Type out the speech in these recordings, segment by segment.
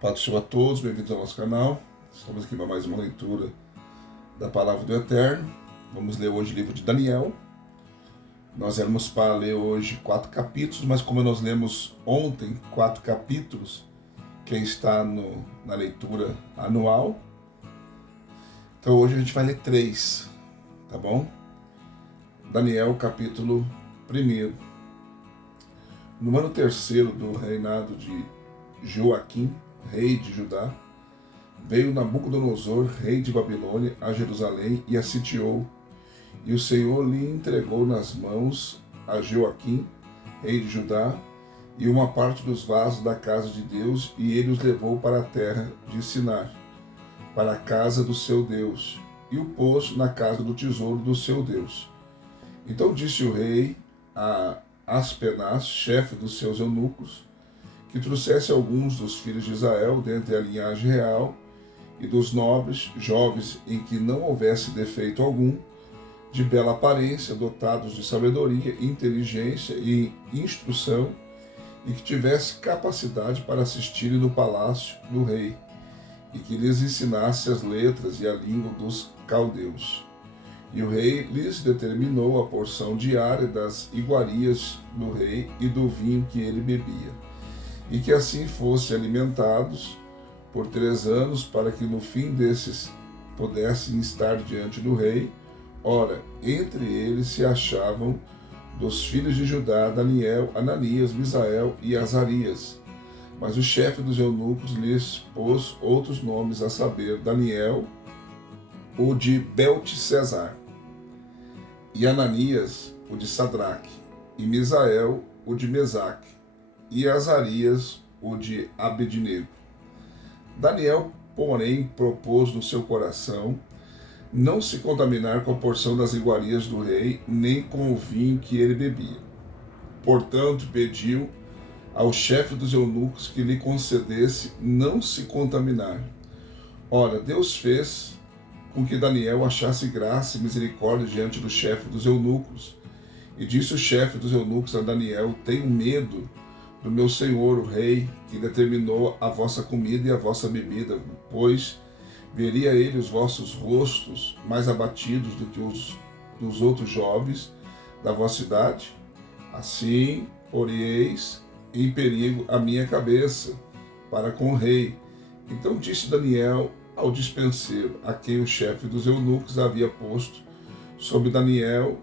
Paz do Senhor a todos, bem-vindos ao nosso canal. Estamos aqui para mais uma leitura da Palavra do Eterno. Vamos ler hoje o livro de Daniel. Nós éramos para ler hoje 4 capítulos, mas como nós lemos ontem 4 capítulos, quem está na leitura anual, então hoje a gente vai ler 3, tá bom? Daniel, capítulo 1. No ano terceiro do reinado de Joaquim, rei de Judá, veio Nabucodonosor, rei de Babilônia, a Jerusalém e a sitiou, e o Senhor lhe entregou nas mãos a Joaquim, rei de Judá, e uma parte dos vasos da casa de Deus, e ele os levou para a terra de Sinar, para a casa do seu Deus, e o pôs na casa do tesouro do seu Deus. Então disse o rei a Aspenaz, chefe dos seus eunucos, que trouxesse alguns dos filhos de Israel dentre a linhagem real e dos nobres, jovens em que não houvesse defeito algum, de bela aparência, dotados de sabedoria, inteligência e instrução, e que tivesse capacidade para assistirem no palácio do rei, e que lhes ensinasse as letras e a língua dos caldeus. E o rei lhes determinou a porção diária das iguarias do rei e do vinho que ele bebia, e que assim fossem alimentados por 3 anos, para que no fim desses pudessem estar diante do rei. Ora, entre eles se achavam dos filhos de Judá Daniel, Ananias, Misael e Azarias. Mas o chefe dos eunucos lhes pôs outros nomes, a saber, Daniel, o de Beltesazar, e Ananias, o de Sadraque, e Misael, o de Mesaque, e Azarias, o de Abednego. Daniel, porém, propôs no seu coração não se contaminar com a porção das iguarias do rei, nem com o vinho que ele bebia. Portanto, pediu ao chefe dos eunucos que lhe concedesse não se contaminar. Ora, Deus fez com que Daniel achasse graça e misericórdia diante do chefe dos eunucos. E disse o chefe dos eunucos a Daniel: tenho medo do meu senhor, o rei, que determinou a vossa comida e a vossa bebida, pois veria ele os vossos rostos mais abatidos do que os dos outros jovens da vossa idade. Assim, poreis em perigo a minha cabeça para com o rei. Então disse Daniel ao dispenseiro, a quem o chefe dos eunucos havia posto sobre Daniel,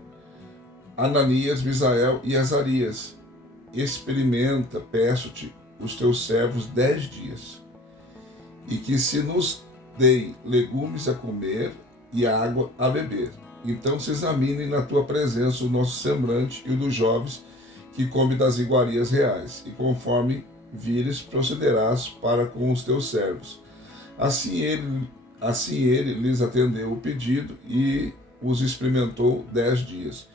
Ananias, Misael e Azarias: experimenta, peço-te, os teus servos 10 dias, e que se nos deem legumes a comer e água a beber. Então se examinem na tua presença o nosso semblante e o dos jovens que comem das iguarias reais, e conforme vires, procederás para com os teus servos. Assim ele lhes atendeu o pedido e os experimentou 10 dias.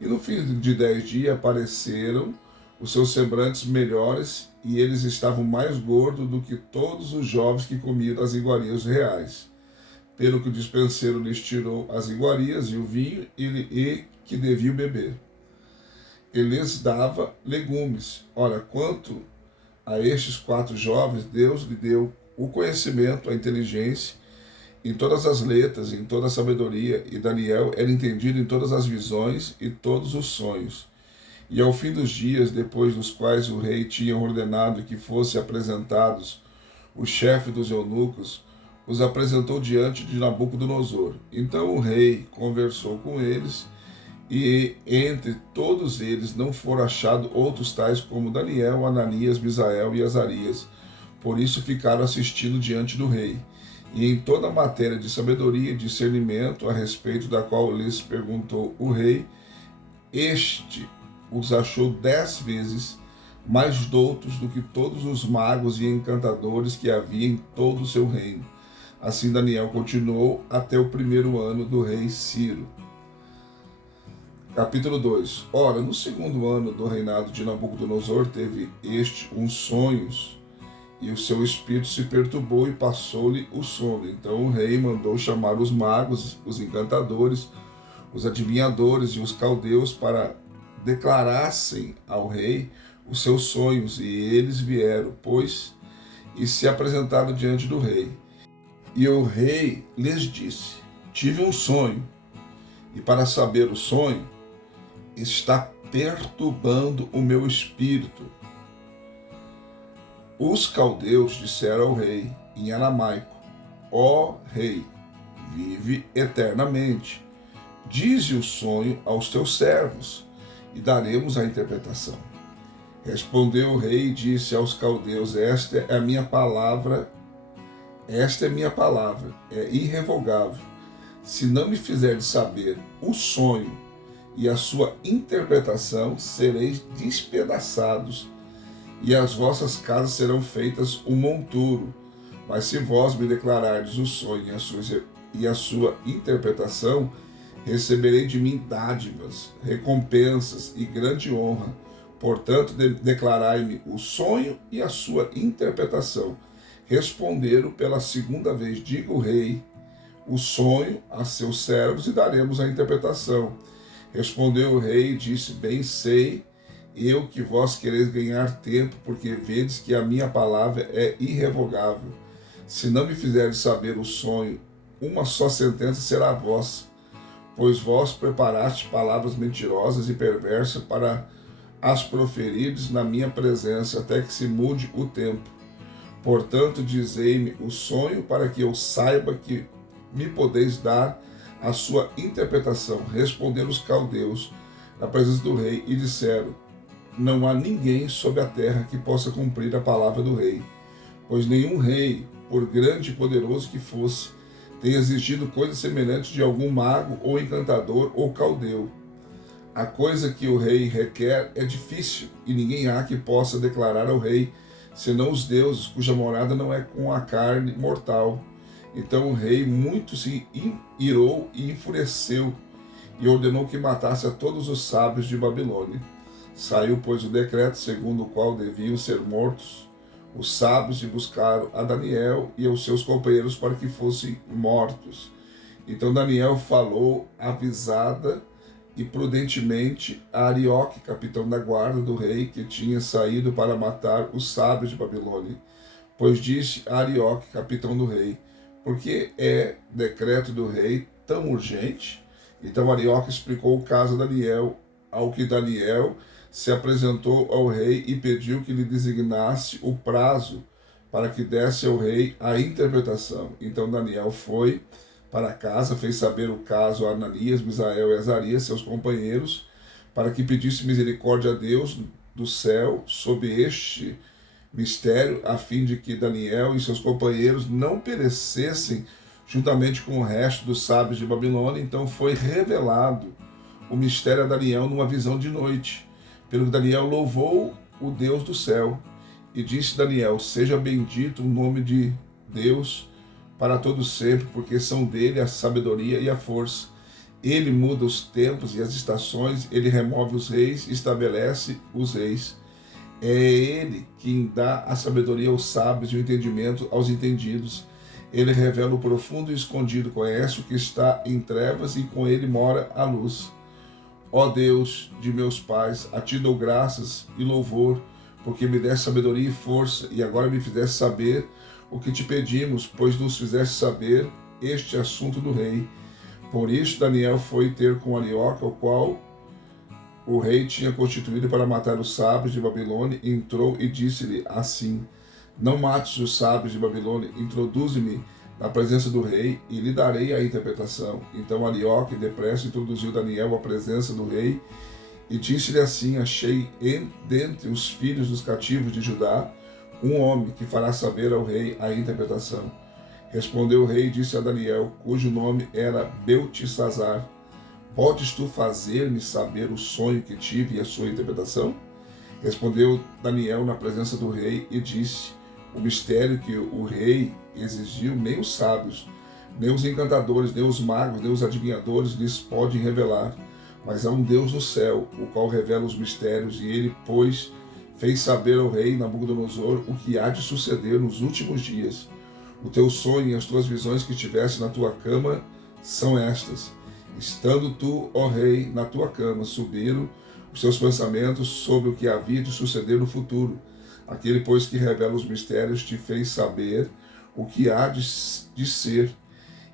E no fim de 10 dias apareceram os seus semblantes melhores, e eles estavam mais gordos do que todos os jovens que comiam das iguarias reais. Pelo que o dispenseiro lhes tirou as iguarias e o vinho e que deviam beber. Ele lhes dava legumes. Ora, quanto a estes 4 jovens, Deus lhe deu o conhecimento, a inteligência, em todas as letras, em toda a sabedoria, e Daniel era entendido em todas as visões e todos os sonhos. E ao fim dos dias, depois dos quais o rei tinha ordenado que fossem apresentados, o chefe dos eunucos os apresentou diante de Nabucodonosor. Então o rei conversou com eles, e entre todos eles não foram achados outros tais como Daniel, Ananias, Misael e Azarias. Por isso ficaram assistindo diante do rei. E em toda a matéria de sabedoria e discernimento, a respeito da qual lhes perguntou o rei, este os achou 10 vezes mais doutos do que todos os magos e encantadores que havia em todo o seu reino. Assim Daniel continuou até o 1º ano do rei Ciro. Capítulo 2. Ora, no 2º ano do reinado de Nabucodonosor, teve este uns sonhos, e o seu espírito se perturbou e passou-lhe o sono. Então o rei mandou chamar os magos, os encantadores, os adivinhadores e os caldeus para declarassem ao rei os seus sonhos, e eles vieram, pois e se apresentaram diante do rei. E o rei lhes disse: tive um sonho, e para saber o sonho, está perturbando o meu espírito. Os caldeus disseram ao rei, em aramaico: ó rei, vive eternamente. Dize o sonho aos teus servos, e daremos a interpretação. Respondeu o rei e disse aos caldeus: esta é minha palavra, é irrevogável. Se não me fizerdes saber o sonho e a sua interpretação, sereis despedaçados, e as vossas casas serão feitas um monturo. Mas se vós me declarardes o sonho e a sua interpretação, receberei de mim dádivas, recompensas e grande honra. Portanto, declarai-me o sonho e a sua interpretação. Responderam pela segunda vez: diga o rei o sonho a seus servos e daremos a interpretação. Respondeu o rei e disse: bem sei eu que vós quereis ganhar tempo, porque vedes que a minha palavra é irrevogável. Se não me fizerdes saber o sonho, uma só sentença será vossa, pois vós preparaste palavras mentirosas e perversas para as proferirdes na minha presença, até que se mude o tempo. Portanto, dizei-me o sonho, para que eu saiba que me podeis dar a sua interpretação. Responderam os caldeus na presença do rei e disseram: não há ninguém sobre a terra que possa cumprir a palavra do rei, pois nenhum rei, por grande e poderoso que fosse, tem exigido coisa semelhante de algum mago ou encantador ou caldeu. A coisa que o rei requer é difícil, e ninguém há que possa declarar ao rei, senão os deuses, cuja morada não é com a carne mortal. Então o rei muito se irou e enfureceu, e ordenou que matasse a todos os sábios de Babilônia. Saiu, pois, o decreto segundo o qual deviam ser mortos os sábios, e buscaram a Daniel e aos seus companheiros para que fossem mortos. Então Daniel falou avisada e prudentemente a Arioque, capitão da guarda do rei, que tinha saído para matar os sábios de Babilônia. Pois disse a Arioque, capitão do rei: porque é decreto do rei tão urgente? Então Arioque explicou o caso a Daniel, ao que Daniel se apresentou ao rei e pediu que lhe designasse o prazo para que desse ao rei a interpretação. Então Daniel foi para casa, fez saber o caso a Ananias, Misael e Azarias, seus companheiros, para que pedisse misericórdia a Deus do céu sobre este mistério, a fim de que Daniel e seus companheiros não perecessem juntamente com o resto dos sábios de Babilônia. Então foi revelado o mistério a Daniel numa visão de noite. Pelo que Daniel louvou o Deus do céu, e disse Daniel: seja bendito o nome de Deus para todo sempre, porque são dele a sabedoria e a força. Ele muda os tempos e as estações, ele remove os reis e estabelece os reis. É ele quem dá a sabedoria aos sábios e o entendimento aos entendidos. Ele revela o profundo e escondido, conhece o que está em trevas, e com ele mora a luz. Ó Deus de meus pais, a ti dou graças e louvor, porque me deste sabedoria e força, e agora me fizeste saber o que te pedimos, pois nos fizeste saber este assunto do rei. Por isso Daniel foi ter com Arioque, o qual o rei tinha constituído para matar os sábios de Babilônia, e entrou e disse-lhe assim: não mates os sábios de Babilônia, introduze-me na presença do rei, e lhe darei a interpretação. Então Arioque depressa introduziu Daniel à presença do rei, e disse-lhe assim: achei dentre os filhos dos cativos de Judá um homem que fará saber ao rei a interpretação. Respondeu o rei e disse a Daniel, cujo nome era Beltesazar: podes tu fazer-me saber o sonho que tive e a sua interpretação? Respondeu Daniel na presença do rei e disse: o mistério que o rei exigiu, nem os sábios, nem os encantadores, nem os magos, nem os adivinhadores lhes podem revelar. Mas há um Deus no céu, o qual revela os mistérios, e ele, pois, fez saber ao rei Nabucodonosor o que há de suceder nos últimos dias. O teu sonho e as tuas visões que tiveste na tua cama são estas. Estando tu, ó rei, na tua cama, subiram os teus pensamentos sobre o que havia de suceder no futuro. Aquele, pois, que revela os mistérios, te fez saber o que há de ser.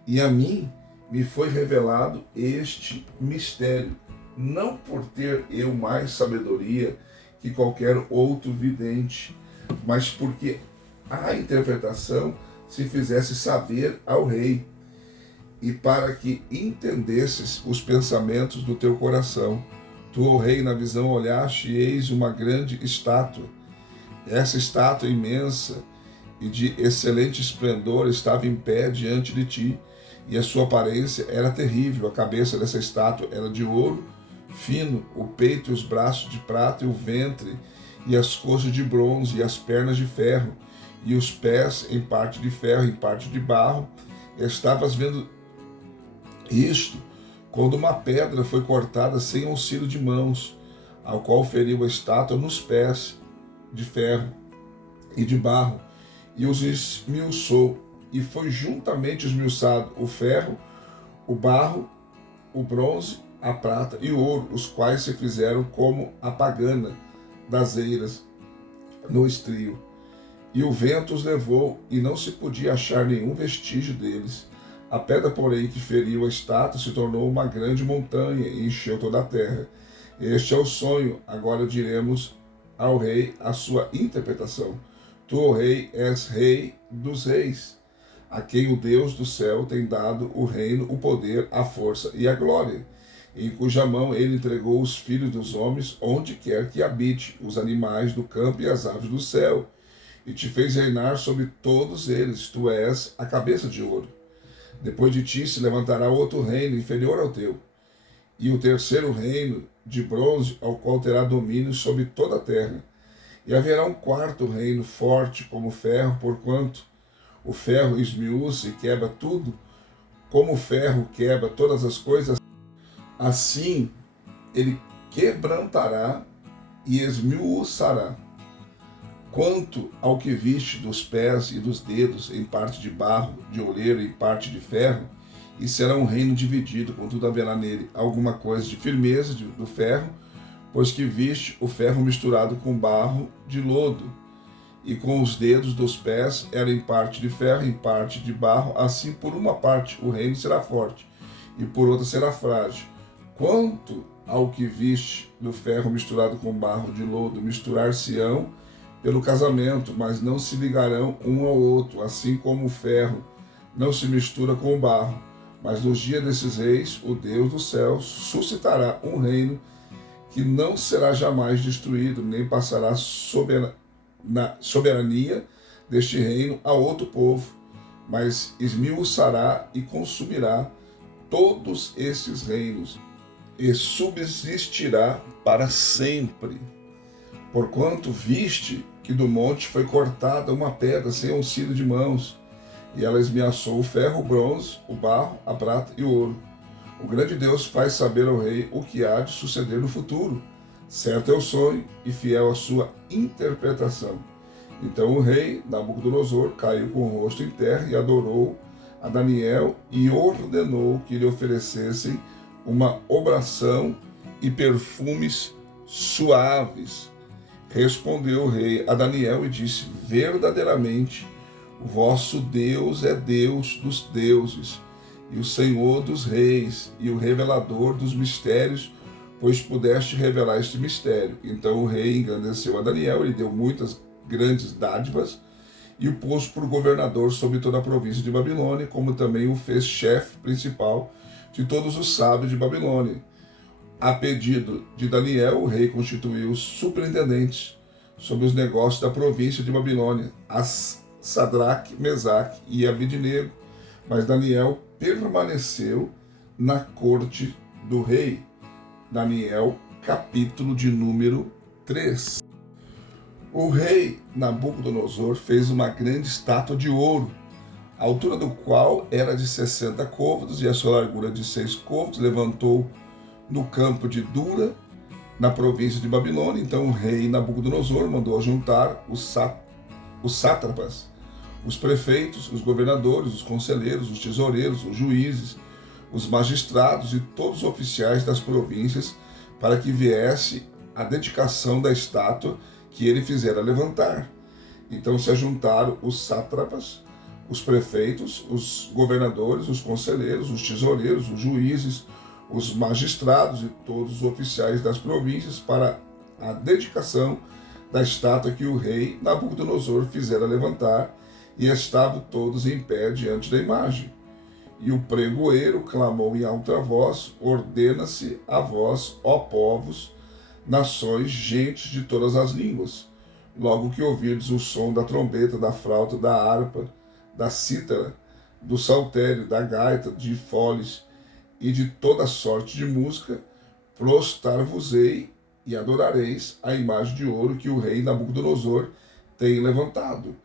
E a mim me foi revelado este mistério, não por ter eu mais sabedoria que qualquer outro vidente, mas porque a interpretação se fizesse saber ao rei, e para que entendesses os pensamentos do teu coração. Tu, ó rei, na visão olhaste, e eis uma grande estátua. Essa estátua imensa e de excelente esplendor estava em pé diante de ti, e a sua aparência era terrível. A cabeça dessa estátua era de ouro fino, o peito e os braços de prata, e o ventre e as coxas de bronze, e as pernas de ferro, e os pés em parte de ferro, em parte de barro. Estavas vendo isto quando uma pedra foi cortada sem auxílio de mãos, ao qual feriu a estátua nos pés de ferro e de barro, e os esmiuçou, e foi juntamente esmiuçado o ferro, o barro, o bronze, a prata e o ouro, os quais se fizeram como a pagana das eiras no estrio. E o vento os levou, e não se podia achar nenhum vestígio deles. A pedra, porém, que feriu a estátua se tornou uma grande montanha e encheu toda a terra. Este é o sonho. Agora diremos ao rei a sua interpretação. Tu, ó rei, és rei dos reis, a quem o Deus do céu tem dado o reino, o poder, a força e a glória, em cuja mão ele entregou os filhos dos homens, onde quer que habite, os animais do campo e as aves do céu, e te fez reinar sobre todos eles. Tu és a cabeça de ouro. Depois de ti se levantará outro reino inferior ao teu, e o terceiro reino de bronze, ao qual terá domínio sobre toda a terra. E haverá um quarto reino forte como o ferro, porquanto o ferro esmiuça e quebra tudo, como o ferro quebra todas as coisas, assim ele quebrantará e esmiuçará. Quanto ao que viste dos pés e dos dedos, em parte de barro, de oleiro e parte de ferro, e será um reino dividido, contudo haverá nele alguma coisa de firmeza do ferro, pois que viste o ferro misturado com barro de lodo, e com os dedos dos pés era em parte de ferro, em parte de barro, assim por uma parte o reino será forte, e por outra será frágil. Quanto ao que viste do ferro misturado com barro de lodo, misturar-se-ão pelo casamento, mas não se ligarão um ao outro, assim como o ferro não se mistura com o barro. Mas nos dias desses reis, o Deus do céu suscitará um reino que não será jamais destruído, nem passará na soberania deste reino a outro povo, mas esmiuçará e consumirá todos esses reinos, e subsistirá para sempre. Porquanto viste que do monte foi cortada uma pedra sem auxílio de mãos, e ela esmiuçou o ferro, o bronze, o barro, a prata e o ouro. O grande Deus faz saber ao rei o que há de suceder no futuro. Certo é o sonho e fiel a sua interpretação. Então o rei Nabucodonosor caiu com o rosto em terra e adorou a Daniel e ordenou que lhe oferecessem uma obração e perfumes suaves. Respondeu o rei a Daniel e disse: verdadeiramente, o vosso Deus é Deus dos deuses, e o Senhor dos reis, e o revelador dos mistérios, pois pudeste revelar este mistério. Então o rei engrandeceu a Daniel, lhe deu muitas grandes dádivas, e o pôs por governador sobre toda a província de Babilônia, como também o fez chefe principal de todos os sábios de Babilônia. A pedido de Daniel, o rei constituiu superintendentes sobre os negócios da província de Babilônia, a Sadraque, Mesaque e Abidnego, mas Daniel permaneceu na corte do rei. Daniel, capítulo de número 3. O rei Nabucodonosor fez uma grande estátua de ouro, a altura do qual era de 60 côvados e a sua largura de 6 côvados. Levantou no campo de Dura, na província de Babilônia. Então o rei Nabucodonosor mandou juntar os sátrapas, os prefeitos, os governadores, os conselheiros, os tesoureiros, os juízes, os magistrados e todos os oficiais das províncias, para que viesse a dedicação da estátua que ele fizera levantar. Então se ajuntaram os sátrapas, os prefeitos, os governadores, os conselheiros, os tesoureiros, os juízes, os magistrados e todos os oficiais das províncias para a dedicação da estátua que o rei Nabucodonosor fizera levantar, e estavam todos em pé diante da imagem. E o pregoeiro clamou em alta voz: ordena-se a vós, ó povos, nações, gentes de todas as línguas, logo que ouvirdes o som da trombeta, da flauta, da harpa, da cítara, do saltério, da gaita, de foles e de toda sorte de música, prostrar-vos-ei e adorareis a imagem de ouro que o rei Nabucodonosor tem levantado.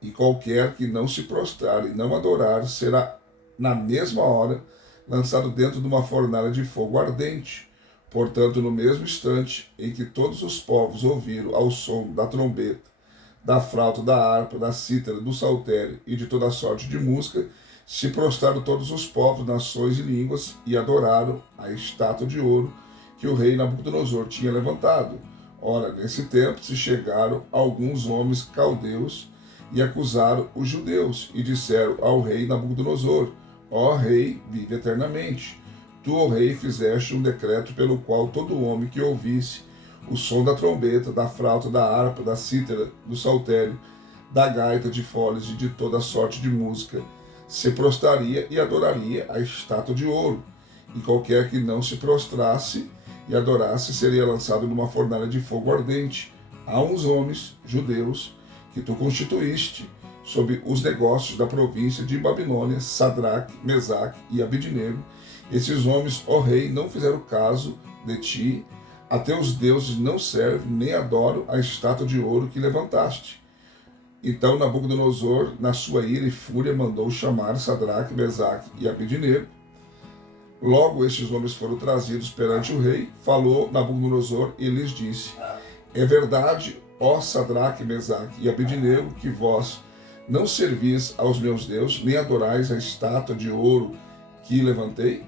E qualquer que não se prostrar e não adorar será, na mesma hora, lançado dentro de uma fornalha de fogo ardente. Portanto, no mesmo instante em que todos os povos ouviram ao som da trombeta, da flauta, da harpa, da cítara, do saltério e de toda sorte de música, se prostraram todos os povos, nações e línguas e adoraram a estátua de ouro que o rei Nabucodonosor tinha levantado. Ora, nesse tempo se chegaram alguns homens caldeus e acusaram os judeus e disseram ao rei Nabucodonosor: ó rei, vive eternamente. Tu, ó rei, fizeste um decreto pelo qual todo homem que ouvisse o som da trombeta, da flauta, da harpa, da cítara, do saltério, da gaita, de foles e de toda sorte de música, se prostraria e adoraria a estátua de ouro. E qualquer que não se prostrasse e adorasse seria lançado numa fornalha de fogo ardente. Há uns homens judeus que tu constituíste sob os negócios da província de Babilônia, Sadraque, Mesaque e Abednego. Esses homens, ó rei, não fizeram caso de ti, a teus deuses não servem, nem adoram a estátua de ouro que levantaste. Então Nabucodonosor, na sua ira e fúria, mandou chamar Sadraque, Mesaque e Abednego. Logo estes homens foram trazidos perante o rei. Falou Nabucodonosor e lhes disse: é verdade, ó Sadraque, Mesaque e Abednego, que vós não servis aos meus deuses, nem adorais a estátua de ouro que levantei?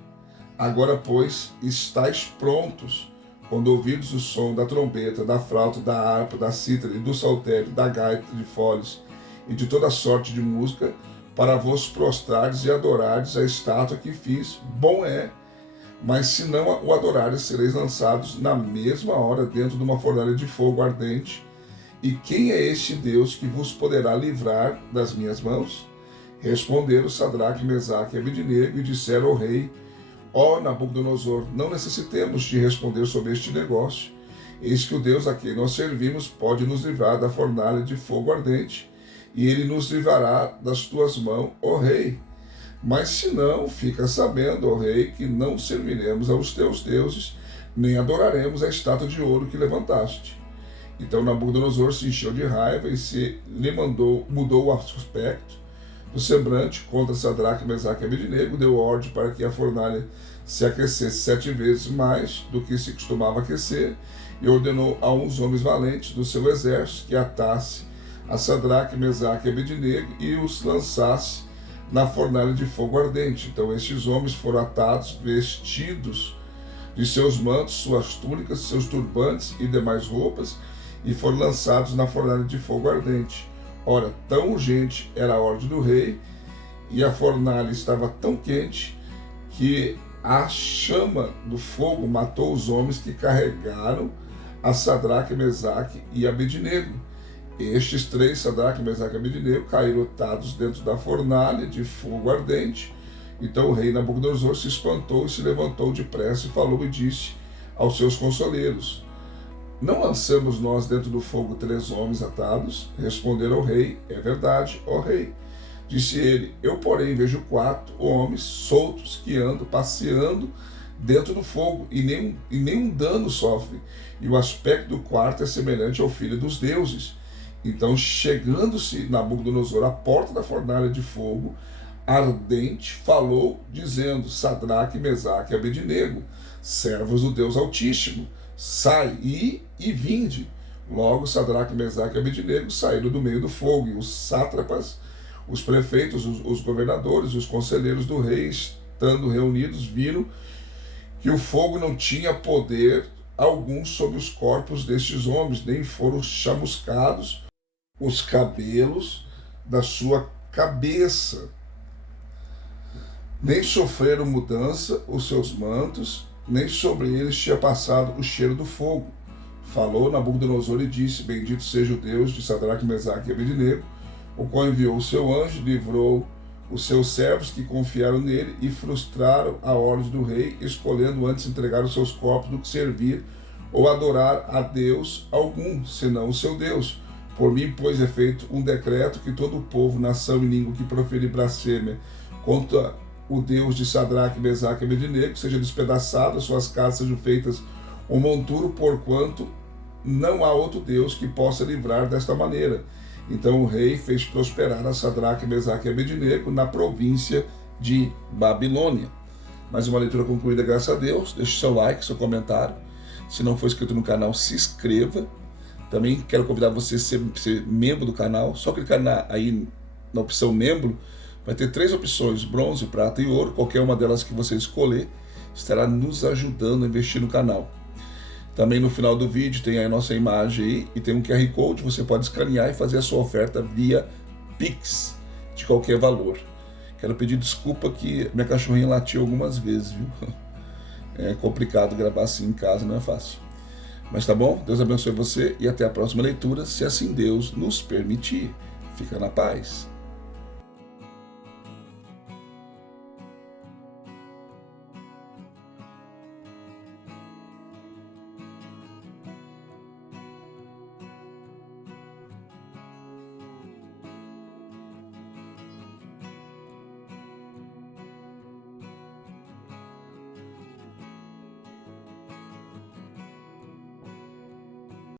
Agora, pois, estáis prontos, quando ouvirdes o som da trombeta, da flauta, da harpa, da cítara e do saltério, da gaita, de foles e de toda sorte de música, para vos prostrardes e adorardes a estátua que fiz. Bom é, mas se não o adorardes, sereis lançados na mesma hora dentro de uma fornalha de fogo ardente. E quem é este Deus que vos poderá livrar das minhas mãos? Responderam Sadraque, Mesaque e Abednego e disseram ao rei: ó Nabucodonosor, não necessitemos de responder sobre este negócio. Eis que o Deus a quem nós servimos pode nos livrar da fornalha de fogo ardente, e ele nos livrará das tuas mãos, ó rei. Mas se não, fica sabendo, ó rei, que não serviremos aos teus deuses, nem adoraremos a estátua de ouro que levantaste. Então Nabucodonosor se encheu de raiva e mudou o aspecto do semblante contra Sadraque, Mesaque e Abednego, deu ordem para que a fornalha se aquecesse 7 vezes mais do que se costumava aquecer, e ordenou a uns homens valentes do seu exército que atasse a Sadraque, Mesaque e Abednego e os lançasse na fornalha de fogo ardente. Então estes homens foram atados, vestidos de seus mantos, suas túnicas, seus turbantes e demais roupas, e foram lançados na fornalha de fogo ardente. Ora, tão urgente era a ordem do rei, e a fornalha estava tão quente, que a chama do fogo matou os homens que carregaram a Sadraque, Mesaque e Abednego. Estes 3, Sadraque, Mesaque e Abednego, caíram atados dentro da fornalha de fogo ardente. Então o rei Nabucodonosor se espantou e se levantou depressa e falou e disse aos seus conselheiros: não lançamos nós dentro do fogo 3 homens atados? Responderam ao rei: é verdade, ó rei. Disse ele: eu, porém, vejo 4 homens soltos que andam, passeando dentro do fogo, e nenhum dano sofre. E o aspecto do quarto é semelhante ao filho dos deuses. Então, chegando-se Nabucodonosor à porta da fornalha de fogo ardente, falou, dizendo: Sadraque, Mesaque e Abednego, servos do Deus Altíssimo, sai e vinde. Logo Sadraque, Mesaque e Abednego saíram do meio do fogo, e os sátrapas, os prefeitos, os governadores, os conselheiros do rei, estando reunidos, viram que o fogo não tinha poder algum sobre os corpos destes homens, nem foram chamuscados os cabelos da sua cabeça, nem sofreram mudança os seus mantos, nem sobre eles tinha passado o cheiro do fogo. Falou Nabucodonosor e disse: Bendito seja o Deus de Sadraque, Mesaque e Abednego, o qual enviou o seu anjo, livrou os seus servos que confiaram nele e frustraram a ordem do rei, escolhendo antes entregar os seus corpos do que servir ou adorar a Deus algum, senão o seu Deus. Por mim, pois, é feito um decreto que todo o povo, nação e língua que proferir blasfêmia contra o Deus de Sadraque, Mesaque e Abednego seja despedaçado, as suas casas sejam feitas um monturo, porquanto não há outro Deus que possa livrar desta maneira. Então o rei fez prosperar a Sadraque, Mesaque e Abednego na província de Babilônia. Mais uma leitura concluída, graças a Deus. Deixe seu like, seu comentário. Se não for inscrito no canal, se inscreva. Também quero convidar você a ser membro do canal. Só clicar aí na opção membro, vai ter 3 opções: bronze, prata e ouro. Qualquer uma delas que você escolher estará nos ajudando a investir no canal. Também no final do vídeo tem a nossa imagem aí e tem um QR Code, você pode escanear e fazer a sua oferta via Pix, de qualquer valor. Quero pedir desculpa que minha cachorrinha latiu algumas vezes, viu? É complicado gravar assim em casa, não é fácil. Mas tá bom? Deus abençoe você e até a próxima leitura, se assim Deus nos permitir. Fica na paz.